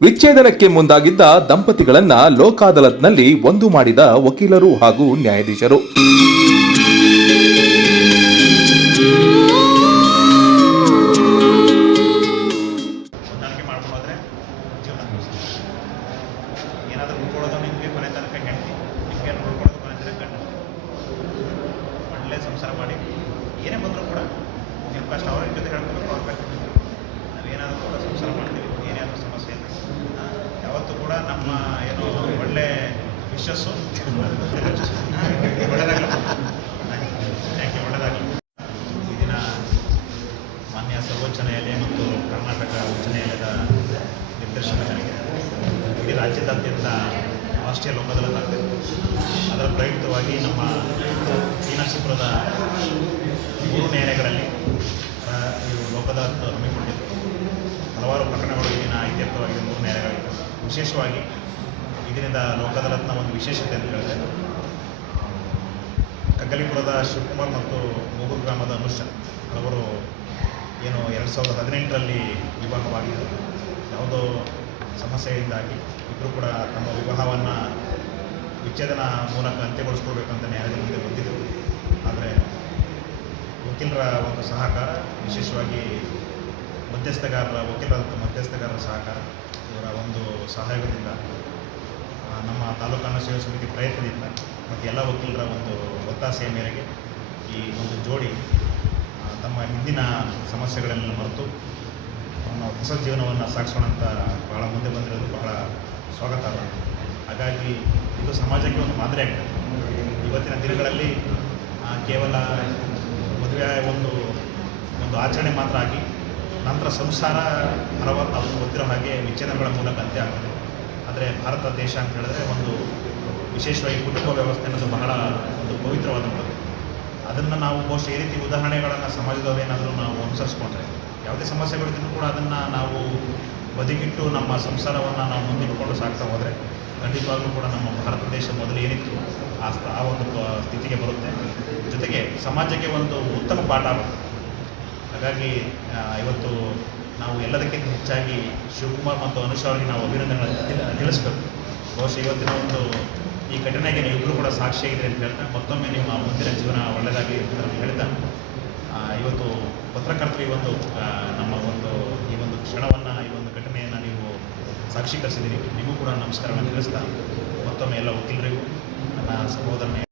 ವಿಚ್ಛೇದನಕ್ಕೆ ಮುಂದಾಗಿದ್ದ ದಂಪತಿಗಳನ್ನ ಲೋಕ್ ಅದಾಲತ್ನಲ್ಲಿ ಒಂದು ಮಾಡಿದ ವಕೀಲರು ಹಾಗೂ ನ್ಯಾಯಾಧೀಶರು. ಏನೇ ಬಂದರೂ ಕೂಡ ನಿಮ್ಮ ಕಷ್ಟ ಜೊತೆ ಹೇಳ್ಕೊಬೇಕು, ಅವ್ರ ಕಷ್ಟ ನಾವೇನಾದರೂ ಕೂಡ ಸಂಸಾರ ಮಾಡ್ತೀವಿ ಏನಾದರೂ ಸಮಸ್ಯೆ ಇಲ್ಲ ಆ, ಯಾವತ್ತೂ ಕೂಡ ನಮ್ಮ ಏನು ಒಳ್ಳೆ ವಿಶಸ್ಸು ಒಳ್ಳೆದಾಗಲಿ. ಥ್ಯಾಂಕ್ ಯು ಈ ದಿನ ಮಾನ್ಯ ಸರ್ವೋಚ್ಚ ನ್ಯಾಯಾಲಯ ಮತ್ತು ಕರ್ನಾಟಕ ಉಚ್ಚ ನ್ಯಾಯಾಲಯದ ನಿರ್ದೇಶನ ಮೇರೆಗೆ ಇಡೀ ರಾಜ್ಯದಾದ್ಯಂತ ರಾಷ್ಟ್ರೀಯ ಲೋಕದಲ್ಲಿ ಅದರ ಪ್ರಯುಕ್ತವಾಗಿ ನಮ್ಮ ಶ್ರೀನರಸೀಪುರದ ಮೂರು ನ್ಯಾಯಾಲಯಗಳಲ್ಲಿ ಲೋಕದಾತ್ ಹಮ್ಮಿಕೊಂಡಿದ್ದು. ಹಲವಾರು ಪ್ರಕರಣಗಳು ಈ ದಿನ ಇತ್ಯರ್ಥವಾಗಿದೆ ಮೂರು ನ್ಯಾಯಾಲಯಗಳಿಂದ ವಿಶೇಷವಾಗಿ ಇದರಿಂದ ರತ್ನ ಒಂದು ವಿಶೇಷತೆ ಅಂತ ಹೇಳಿದ್ರೆ ಕಗ್ಗಲಿಪುರದ ಶಿವಕುಮಾರ್ ಮತ್ತು ಮೂಗೂರು ಗ್ರಾಮದ ಅನುಷ ಅವರು ಏನು ಎರಡು ಸಾವಿರದ ಹದಿನೆಂಟರಲ್ಲಿ ವಿವಾಹವಾಗಿದ್ದರು. ಯಾವುದೋ ಸಮಸ್ಯೆಯಿಂದಾಗಿ ಇಬ್ಬರು ಕೂಡ ತಮ್ಮ ವಿವಾಹವನ್ನು ವಿಚ್ಛೇದನ ಮೂಲಕ ಅಂತ್ಯಗೊಳಿಸ್ಕೊಳ್ಬೇಕಂತ ನ್ಯಾಯಾಲಯದ ಮುಂದೆ ಬಂದಿದ್ದರು. ಆದರೆ ವಕೀಲರ ಒಂದು ಸಹಕಾರ ವಿಶೇಷವಾಗಿ ಮಧ್ಯಸ್ಥಗಾರರ ವಕೀಲರ ಮಧ್ಯಸ್ಥಗಾರರ ಸಹಕಾರ ಇವರ ಒಂದು ಸಹಯೋಗದಿಂದ ಆ, ನಮ್ಮ ತಾಲೂಕನ್ನು ಸಮಿತಿ ಪ್ರಯತ್ನದಿಂದ ಮತ್ತು ಎಲ್ಲ ವಕೀಲರ ಒಂದು ಒತ್ತಾಸೆಯ ಮೇರೆಗೆ ಈ ಒಂದು ಜೋಡಿ ತಮ್ಮ ಹಿಂದಿನ ಸಮಸ್ಯೆಗಳನ್ನು ಮರೆತು ತಮ್ಮ ಹೊಸ ಜೀವನವನ್ನು ಸಾಗಿಸೋಣ ಬಹಳ ಮುಂದೆ ಬಂದಿರೋದು ಬಹಳ ಸ್ವಾಗತ ಹಾಗಾಗಿ ಇದು ಸಮಾಜಕ್ಕೆ ಒಂದು ಮಾದರಿ ಆಗ್ತದೆ. ಇವತ್ತಿನ ದಿನಗಳಲ್ಲಿ ಕೇವಲ ಮದುವೆ ಒಂದು ಒಂದು ಆಚರಣೆ ಮಾತ್ರ ಆಗಿ, ನಂತರ ಸಂಸಾರ ಹಲವಾರು ಅದನ್ನು ಗೊತ್ತಿರೋ ಹಾಗೆ ವಿಚ್ಛೇದನಗಳ ಮೂಲಕ ಅಂತ್ಯ ಆಗ್ತದೆ ಆದರೆ ಭಾರತ ದೇಶ ಅಂತ ಹೇಳಿದ್ರೆ ಒಂದು ವಿಶೇಷವಾಗಿ ಕುಟುಂಬ ವ್ಯವಸ್ಥೆ ಅನ್ನೋದು ಬಹಳ ಒಂದು ಪವಿತ್ರವಾದಂಥದ್ದು ಅದನ್ನು ನಾವು ಬಹುಶಃ ಈ ರೀತಿ ಉದಾಹರಣೆಗಳನ್ನು ಸಮಾಜದವರು ಏನಾದರೂ ನಾವು ಅನುಸರಿಸ್ಕೊಂಡ್ರೆ, ಯಾವುದೇ ಸಮಸ್ಯೆಗಳಿದ್ದರೂ ಕೂಡ ಅದನ್ನು ನಾವು ಬದಿಗಿಟ್ಟು ನಮ್ಮ ಸಂಸಾರವನ್ನು ನಾವು ಮುಂದಿಟ್ಕೊಂಡು ಸಾಕ್ತಾ ಹೋದರೆ ಖಂಡಿತವಾಗ್ಲೂ ಕೂಡ ನಮ್ಮ ಭಾರತ ದೇಶ ಮೊದಲು ಏನಿತ್ತು, ಆ ಸ್ಥ, ಆ ಒಂದು ಸ್ಥಿತಿಗೆ ಬರುತ್ತೆ. ಜೊತೆಗೆ ಸಮಾಜಕ್ಕೆ ಒಂದು ಉತ್ತಮ ಪಾಠ ಹಾಗಾಗಿ ಇವತ್ತು ನಾವು ಎಲ್ಲದಕ್ಕಿಂತ ಹೆಚ್ಚಾಗಿ ಶಿವಕುಮಾರ್ ಮತ್ತು ಅನುಷ್ ಅವರಿಗೆ ನಾವು ಅಭಿನಂದನೆಗಳನ್ನು ತಿಳ- ತಿಳಿಸ್ಬೇಕು. ಬಹುಶಃ ಇವತ್ತಿನ ಒಂದು ಈ ಘಟನೆಗೆ ನೀವಿಬ್ಬರು ಕೂಡ ಸಾಕ್ಷಿ ಸಾಕ್ಷಿಯಾಗಿದೆ ಅಂತ ಹೇಳ್ತಾ, ಮತ್ತೊಮ್ಮೆ ನಿಮ್ಮ ಮುಂದಿನ ಜೀವನ ಒಳ್ಳೆಯದಾಗಿ ಅಂತ ಹೇಳ್ತಾ ಇವತ್ತು ಪತ್ರಕರ್ತರು ಈ ಒಂದು ನಮ್ಮ ಒಂದು, ಈ ಒಂದು ಕ್ಷಣವನ್ನು, ಈ ಒಂದು ಘಟನೆಯನ್ನು ನೀವು ಸಾಕ್ಷೀಕರಿಸಿದ್ದೀರಿ. ನಿಮಗೂ ಕೂಡ ನಮಸ್ಕಾರವನ್ನು ತಿಳಿಸ್ತಾ, ಮತ್ತೊಮ್ಮೆ ಎಲ್ಲ ವಕೀಲರಿಗೂ, ನನ್ನ ಸಹೋದರನೇ